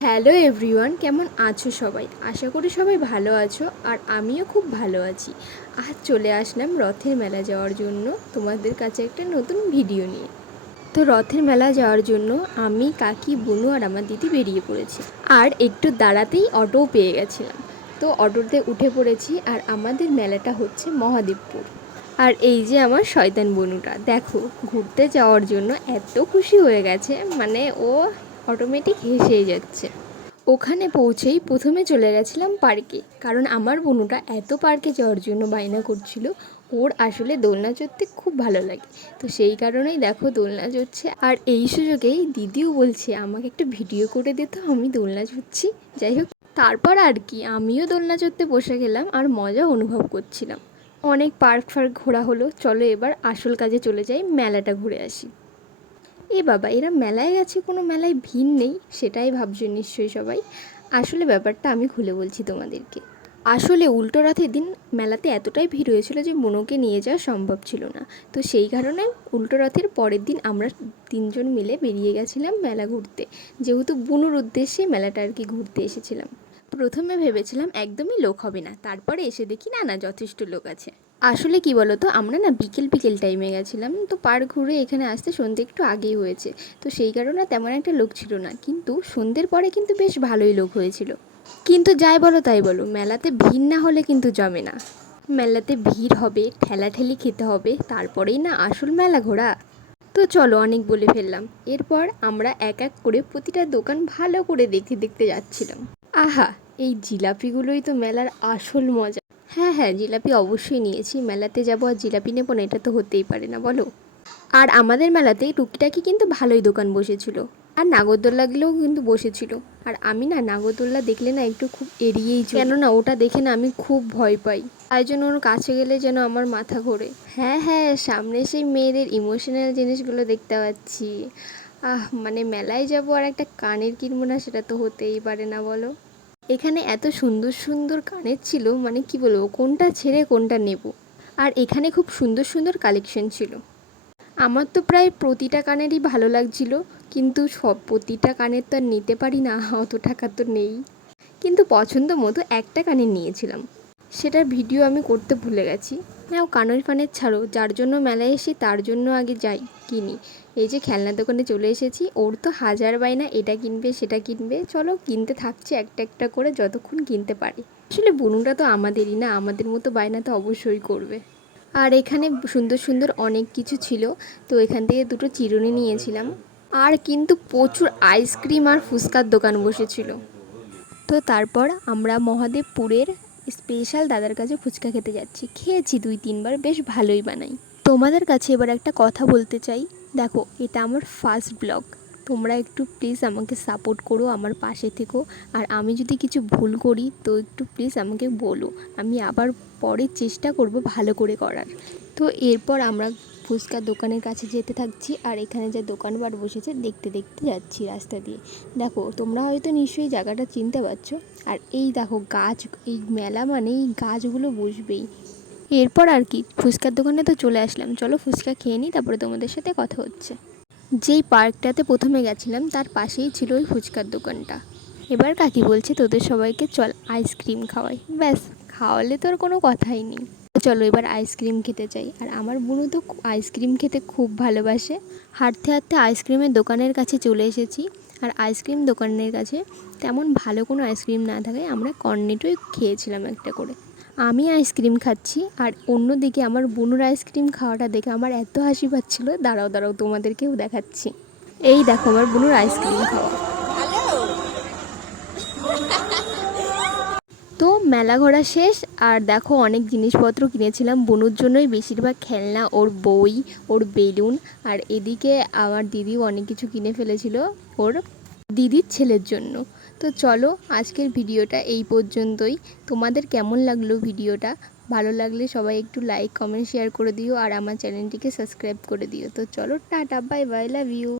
Hello everyone, কেমন আছো সবাই? আশা করি সবাই ভালো আছো আর আমিও খুব ভালো আছি। আজ চলে আসলাম রথের মেলা যাওয়ার জন্য তোমাদের কাছে একটা নতুন ভিডিও নিয়ে। তো রথের মেলা যাওয়ার জন্য আমি, কাকি, বুনু আর আমার দিদি বেরিয়ে পড়েছি। আর একটু দাঁড়াতেই অটোও পেয়ে গেছিলাম। তো অটোতে উঠে পড়েছি আর আমাদের মেলাটা হচ্ছে মহাদেবপুর। আর এই যে আমার শয়তান বনুটা, দেখো ঘুরতে যাওয়ার জন্য এত খুশি হয়ে গেছে, মানে ও অটোমেটিক হেসেই যাচ্ছে। ওখানে পৌঁছেই প্রথমে চলে গেছিলাম পার্কে, কারণ আমার বনুটা এত পার্কে যাওয়ার জন্য বায়না করছিল। ওর আসলে দোলনা চড়তে খুব ভালো লাগে, তো সেই কারণেই দেখো দোলনা চড়ছে। আর এই সুযোগেই দিদিও বলছে আমাকে একটা ভিডিও করে দিত, আমি দোলনা চড়ছি। যাই হোক, তারপর আর কি, আমিও দোলনা চড়তে বসে গেলাম আর মজা অনুভব করছিলাম। অনেক পার্ক ফার্ক ঘোরা হলো, চলো এবার আসল কাজে চলে যাই, মেলাটা ঘুরে আসি। এ বাবা, এরা মেলায় গেছে, কোনো মেলায় ভিড় নেই সেটাই ভাবছো নিশ্চয়ই সবাই। আসলে ব্যাপারটা আমি খুলে বলছি তোমাদেরকে। আসলে উল্টো রথের দিন মেলাতে এতটাই ভিড় হয়েছিল যে বুনুকে নিয়ে যাওয়া সম্ভব ছিল না। তো সেই কারণে উল্টো রথের পরের দিন আমরা তিনজন মিলে বেরিয়ে গেছিলাম মেলা ঘুরতে, যেহেতু বুনুর উদ্দেশ্যে মেলাটা আর কি ঘুরতে এসেছিলাম। প্রথমে ভেবেছিলাম একদমই লোক হবে না, তারপরে এসে দেখি না না যথেষ্ট লোক আছে। আসলে কি বলো তো, আমরা না বিকেল বিকেল টাইমে গেছিলাম, তো পার্ক ঘুরে এখানে আসতে সন্ধ্যে একটু আগেই হয়েছে। তো সেই কারণে তেমন একটা লোক ছিল না, কিন্তু সন্ধ্যের পরে কিন্তু বেশ ভালোই লোক হয়েছিল। কিন্তু যাই বলো তাই বলো, মেলাতে ভিড় না হলে কিন্তু জমে না। মেলাতে ভিড় হবে, ঠেলাঠেলি খেতে হবে, তারপরেই না আসল মেলা ঘোরা। তো চলো, অনেক বলে ফেললাম। এরপর আমরা এক এক করে প্রতিটা দোকান ভালো করে দেখতে দেখতে যাচ্ছিলাম। আহা, এই জিলাপিগুলোই তো মেলার আসল মজা। হ্যাঁ হ্যাঁ, জিলাপি অবশ্যই নিয়েছি, মেলাতে যাবো আর জিলাপি নেবো না, এটা তো হতেই পারে না বলো। আর আমাদের মেলাতে টুকিটাকি কিন্তু ভালোই দোকান বসেছিল, আর নাগরদোল্লাগুলোও কিন্তু বসেছিল। আর আমি না নাগরদোল্লা দেখলে না একটু খুব এড়িয়েই চলি, কেননা ওটা দেখে না আমি খুব ভয় পাই। তাই জন্য ওর কাছে গেলে যেন আমার মাথা ঘোরে। হ্যাঁ হ্যাঁ, সামনে সেই মেয়েদের ইমোশনাল জিনিসগুলো দেখতে পাচ্ছি। মানে মেলায় যাবো আর একটা কানের কিনবো না, সেটা তো হতেই পারে না বলো। এখানে এত সুন্দর সুন্দর কানের ছিল, মানে কি বলবো, কোনটা ছেড়ে কোনটা নেব। আর এখানে খুব সুন্দর সুন্দর কালেকশন ছিল। আমার তো প্রায় প্রতিটা কানেরই ভালো লাগছিল, কিন্তু প্রতিটা কানের তো আর নিতে পারি না, অত টাকা তো নেই। কিন্তু পছন্দ মতো একটা কানের নিয়েছিলাম, সেটার ভিডিও আমি করতে ভুলে গেছি। নাও কানের ফানের ছাড়ো, যার জন্য মেলায় এসে তার জন্য আগে যাই কিনি। এই যে খেলনা দোকানে চলে এসেছি, ওর তো হাজার বায়না, এটা কিনবে সেটা কিনবে, চলো কিনতে থাকছি একটা একটা করে যতক্ষণ কিনতে পারি। আসলে বুনুটা তো আমাদেরই না, আমাদের মতো বায়না তো অবশ্যই করবে। আর এখানে সুন্দর সুন্দর অনেক কিছু ছিল, তো এখান থেকে দুটো চিরুনি নিয়েছিলাম। আর কিন্তু প্রচুর আইসক্রিম আর ফুচকার দোকান বসেছিল। তো তারপর আমরা মহাদেবপুরের স্পেশাল দাদার কাছে ফুচকা খেতে যাচ্ছি। খেয়েছি 2-3 বার, বেশ ভালোই বানাই। তোমাদের কাছে এবার একটা কথা বলতে চাই, দেখো এটা আমার ফার্স্ট ব্লগ, তোমরা একটু প্লিজ আমাকে সাপোর্ট করো, আমার পাশে থেকো। আর আমি যদি কিছু ভুল করি তো একটু প্লিজ আমাকে বলো, আমি আবার পরে চেষ্টা করব ভালো করে করার। তো এরপর আমরা ফুচকার দোকানের কাছে যেতে থাকছি, আর এখানে যে দোকানপাট বসেছে দেখতে দেখতে যাচ্ছি রাস্তা দিয়ে। দেখো তোমরা হয়তো নিশ্চয়ই জায়গাটা চিনতে পারছো। আর এই দেখো গাছ, এই মেলা মানে এই গাছগুলো বসবেই। এরপর আর কি, ফুচকার দোকানে তো চলে আসলাম, চলো ফুচকা খেয়ে নিই, তারপরে তোমাদের সাথে কথা হচ্ছে। যেই পার্কটাতে প্রথমে গেছিলাম তার পাশেই ছিল ওই ফুচকার দোকানটা। এবার কাকি বলছে তোদের সবাইকে চল আইসক্রিম খাওয়াই, ব্যাস, খাওয়ালে তো আর কোনো কথাই নেই। চলো এবার আইসক্রিম খেতে চাই, আর আমার বোনও তো আইসক্রিম খেতে খুব ভালোবাসে। হাঁটতে হাঁটতে আইসক্রিমের দোকানের কাছে চলে এসেছি। আর আইসক্রিম দোকানের কাছে তেমন ভালো কোনো আইসক্রিম না থাকায় আমরা কর্নেটোই খেয়েছিলাম একটা করে। আমি আইসক্রিম খাচ্ছি, আর অন্যদিকে আমার বোনুর আইসক্রিম খাওয়াটা দেখে আমার এত হাসি পাচ্ছিল, দাঁড়াও দাঁড়াও তোমাদেরকেও দেখাচ্ছি। এই দেখো আমার বোনুর আইসক্রিম খাওয়া। তো মেলা ঘোরা শেষ, আর দেখো অনেক জিনিসপত্র কিনেছিলাম বনুর জন্যই, বেশিরভাগ খেলনা, ওর বই, ওর বেলুন। আর এদিকে আমার দিদিও অনেক কিছু কিনে ফেলেছিল ওর দিদির ছেলের জন্য। তো চলো আজকের ভিডিওটা এই পর্যন্তই। তোমাদের কেমন লাগলো ভিডিওটা? ভালো লাগলে সবাই একটু লাইক কমেন্ট শেয়ার করে দিও, আর আমার চ্যানেলটিকে সাবস্ক্রাইব করে দিও। তো চলো tata, bye bye, love you.